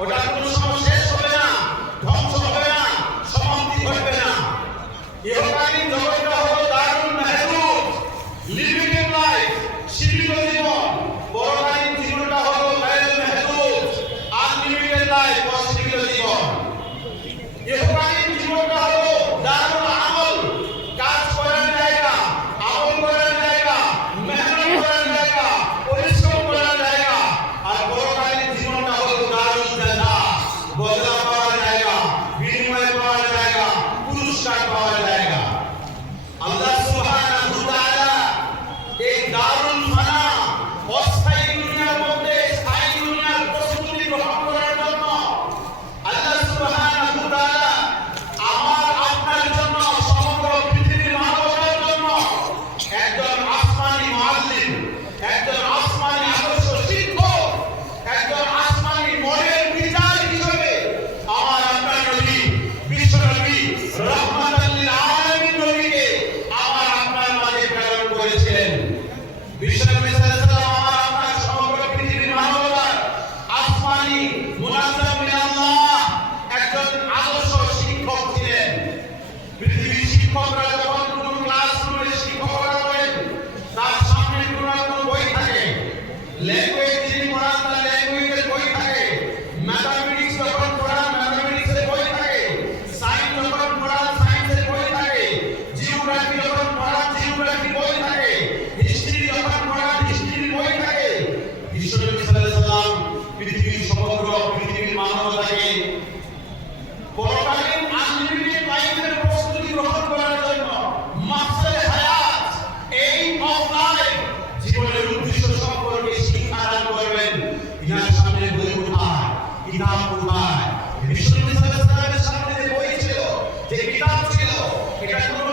ওটা কোনো সময় শেষ হবে না, ধ্বংস হবে না, সমাপ্তি ঘটবে না। ইহকালীন জগৎটা হলো দারুল মাহদুদ, লিমিটেড লাইফ, সীমিত জীবন। পরকালীন জীবনটা হলো গায়রুল মাহদুদ, আনলিমিটেড লাইফ, অসীমিত জীবন। ইহকালীন জীবনটা হলো দারুল আমল, কাজ করার জায়গা, আমল করার জায়গা, মেহনত করার জায়গা, পরিশ্রম করার জায়গা। আর পরকালীন জীবনটা হলো দারুল জাযা, বদলা পাওয়ার জায়গা, বিনিময় পাওয়ার জায়গা, পুরস্কার পাওয়ার জায়গা। আল্লাহ সুবহানাহু ওয়া তাআলা এই দারুল ফানা, অস্থায়ী দুনিয়ার মধ্যে স্থায়ী দুনিয়ার প্রস্তুতি গ্রহণ করার জন্য আল্লাহ সুবহানাহু ওয়া তাআলা আমার আপনার জন্য, সমগ্র পৃথিবীর মানবতার জন্য একজন আসমানী মুআল্লিম, একজন আসমানী আদর্শ শিক্ষক, একজন আসমানী মডেল টিচার হিসেবে আমার আপনার নবী, বিশ্ব নবী, রাহমাতাল লিল আলামিন নবীকে আমার আপনার মাঝে প্রেরণ করেছিলেন। বিশ্ব নবী সাল্লাল্লাহু আলাইহি ওয়াসাল্লাম আমার আপনার সমগ্র পৃথিবীর মানবতার আসমানী মুনাজ্জাম মিনাল্লাহ একজন আদর্শ শিক্ষক ছিলেন। পৃথিবীর শিক্ষকরা যখন কোনো ক্লাসরুমে শিক্ষকরা করেন, তার সামনে কোনো না কোনো বই থাকে। ল্যাঙ্গুয়েজ যিনি পড়ান, তার ল্যাঙ্গুয়েজের বই থাকে। ম্যাথামেটিক্স যখন পড়ান, ম্যাথামেটিক্সের বই থাকে। সায়েন্স যখন পড়ান, সায়েন্সের বই থাকে। জিওগ্রাফি যখন পড়ান, জিওগ্রাফি বই থাকে। হিস্ট্রি যখন পড়ান, হিস্ট্রির বই থাকে। বিশ্বনবী সাল্লাল্লাহু আলাইহি ওয়াসাল্লাম পৃথিবীর সমগ্র পৃথিবীর মানবতাকে পরকালীন আনলিমিটেড লাইফের প্রস্তুতি গ্রহণ করার জন্য মাকসাদে হায়াত, এইম অফ লাইফ, জীবনের উদ্দেশ্য সম্পর্কে শিক্ষা দান করবেন। ইনার সামনে বই উঠায়, কিতাব উঠায়। বিশ্বনবী সাল্লাল্লাহু আলাইহি ওয়াসাল্লামের সামনে যে বই ছিল, যে কিতাব ছিল, এটা কোনো